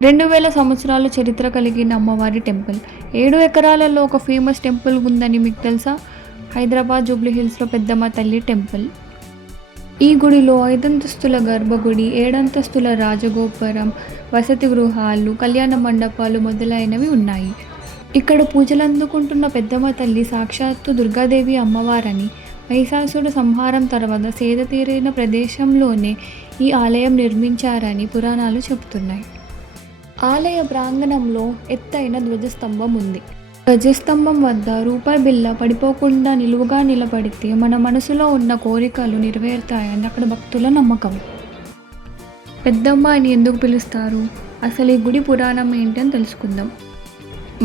2000 సంవత్సరాల చరిత్ర కలిగిన అమ్మవారి టెంపుల్. 7 ఎకరాలలో ఒక ఫేమస్ టెంపుల్ ఉందని మీకు తెలుసా? హైదరాబాద్ జూబ్లీ హిల్స్లో పెద్దమ్మ తల్లి టెంపుల్. ఈ గుడిలో 5 అంతస్తుల గర్భగుడి, 7 అంతస్తుల రాజగోపురం, వసతి గృహాలు, కళ్యాణ మండపాలు మొదలైనవి ఉన్నాయి. ఇక్కడ పూజలు అందుకుంటున్న పెద్దమ్మ తల్లి సాక్షాత్తు దుర్గాదేవి అమ్మవారని, మహిషాసురుడి సంహారం తర్వాత సేద తీరిన ప్రదేశంలోనే ఈ ఆలయం నిర్మించారని పురాణాలు చెబుతున్నాయి. ఆలయ ప్రాంగణంలో ఎత్తైన ధ్వజస్తంభం ఉంది. ధ్వజస్తంభం వద్ద రూపాయి బిళ్ళ పడిపోకుండా నిలువుగా నిలబడితే మన మనసులో ఉన్న కోరికలు నెరవేరుతాయని అక్కడ భక్తుల నమ్మకం. పెద్దమ్మ అని ఎందుకు పిలుస్తారు? అసలు ఈ గుడి పురాణం ఏంటి అని తెలుసుకుందాం.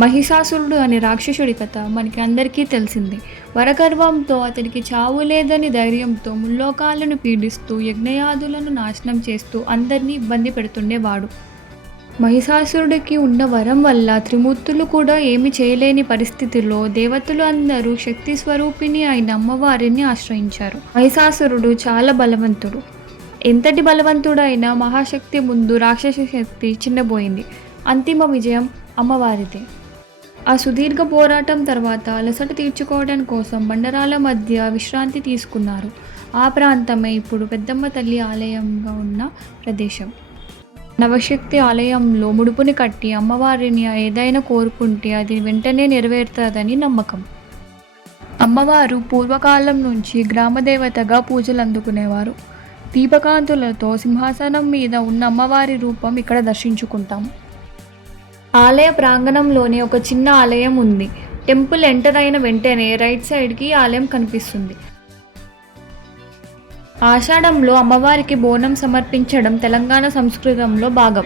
మహిషాసురుడు అనే రాక్షసుడి కథ మనకి అందరికీ తెలిసిందే. వరగర్వంతో అతనికి చావు లేదని ధైర్యంతో ముల్లోకాలను పీడిస్తూ యజ్ఞయాదులను నాశనం చేస్తూ అందరినీ ఇబ్బంది పెడుతుండేవాడు. మహిషాసురుడికి ఉన్న వరం వల్ల త్రిమూర్తులు కూడా ఏమి చేయలేని పరిస్థితిలో దేవతలు అందరూ శక్తి స్వరూపిణి అయిన అమ్మవారిని ఆశ్రయించారు. మహిషాసురుడు చాలా బలవంతుడు. ఎంతటి బలవంతుడైనా మహాశక్తి ముందు రాక్షస శక్తి చిన్నబోయింది. అంతిమ విజయం అమ్మవారిదే. ఆ సుదీర్ఘ పోరాటం తర్వాత అలసట తీర్చుకోవడం కోసం బండరాల మధ్య విశ్రాంతి తీసుకున్నారు. ఆ ప్రాంతమే ఇప్పుడు పెద్దమ్మ తల్లి ఆలయంగా ఉన్న ప్రదేశం. నవశక్తి ఆలయంలో ముడుపుని కట్టి అమ్మవారిని ఏదైనా కోరుకుంటే అది వెంటనే నెరవేరుతుందని నమ్మకం. అమ్మవారు పూర్వకాలం నుంచి గ్రామదేవతగా పూజలు అందుకునేవారు. దీపకాంతులతో సింహాసనం మీద ఉన్న అమ్మవారి రూపం ఇక్కడ దర్శించుకుంటాం. ఆలయ ప్రాంగణంలోనే ఒక చిన్న ఆలయం ఉంది. టెంపుల్ ఎంటర్ అయిన వెంటనే రైట్ సైడ్కి ఆలయం కనిపిస్తుంది. ఆషాఢంలో అమ్మవారికి బోనం సమర్పించడం తెలంగాణ సంస్కృతంలో భాగం.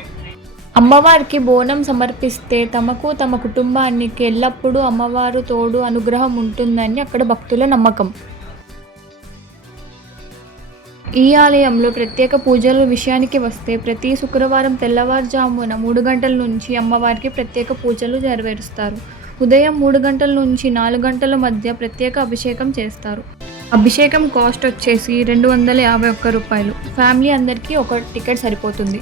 అమ్మవారికి బోనం సమర్పిస్తే తమకు తమ కుటుంబానికి ఎల్లప్పుడూ అమ్మవారు తోడు అనుగ్రహం ఉంటుందని అక్కడ భక్తుల నమ్మకం. ఈ ఆలయంలో ప్రత్యేక పూజల విషయానికి వస్తే ప్రతి శుక్రవారం తెల్లవారుజామున 3 గంటల నుంచి అమ్మవారికి ప్రత్యేక పూజలు నెరవేరుస్తారు. ఉదయం 3 గంటల నుంచి 4 గంటల మధ్య ప్రత్యేక అభిషేకం చేస్తారు. అభిషేకం కాస్ట్ వచ్చేసి 251 రూపాయలు. ఫ్యామిలీ అందరికీ ఒక టికెట్ సరిపోతుంది.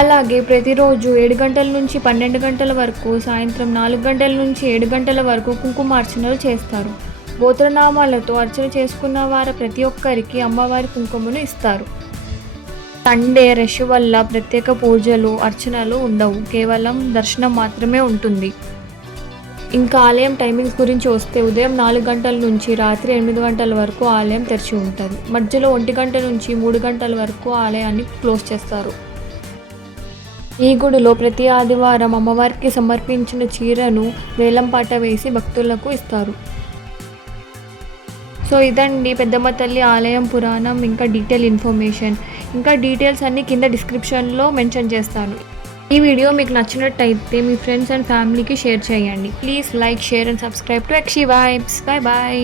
అలాగే ప్రతిరోజు 7 గంటల నుంచి 12 గంటల వరకు, సాయంత్రం 4 గంటల నుంచి 7 గంటల వరకు కుంకుమార్చనలు చేస్తారు. గోత్రనామాలతో అర్చన చేసుకున్న వారు ప్రతి ఒక్కరికి అమ్మవారి కుంకుమను ఇస్తారు. సండే రష్ వల్ల ప్రత్యేక పూజలు అర్చనలు ఉండవు. కేవలం దర్శనం మాత్రమే ఉంటుంది. ఇంకా ఆలయం టైమింగ్స్ గురించి వస్తే ఉదయం 4 గంటల నుంచి రాత్రి 8 గంటల వరకు ఆలయం తెరిచి ఉంటుంది. మధ్యలో 1 గంట నుంచి 3 గంటల వరకు ఆలయాన్ని క్లోజ్ చేస్తారు. ఈ గుడిలో ప్రతి ఆదివారం అమ్మవారికి సమర్పించిన చీరను వేలంపాట వేసి భక్తులకు ఇస్తారు. సో ఇదండి పెద్దమ్మ తల్లి ఆలయం పురాణం, ఇంకా డీటెయిల్ ఇన్ఫర్మేషన్. ఇంకా డీటెయిల్స్ అన్నీ కింద డిస్క్రిప్షన్లో మెన్షన్ చేస్తాను. ఈ వీడియో మీకు నచ్చినట్టయితే మీ ఫ్రెండ్స్ అండ్ ఫ్యామిలీకి షేర్ చేయండి. Please like, share and subscribe to Yakshi vibes. Bye bye.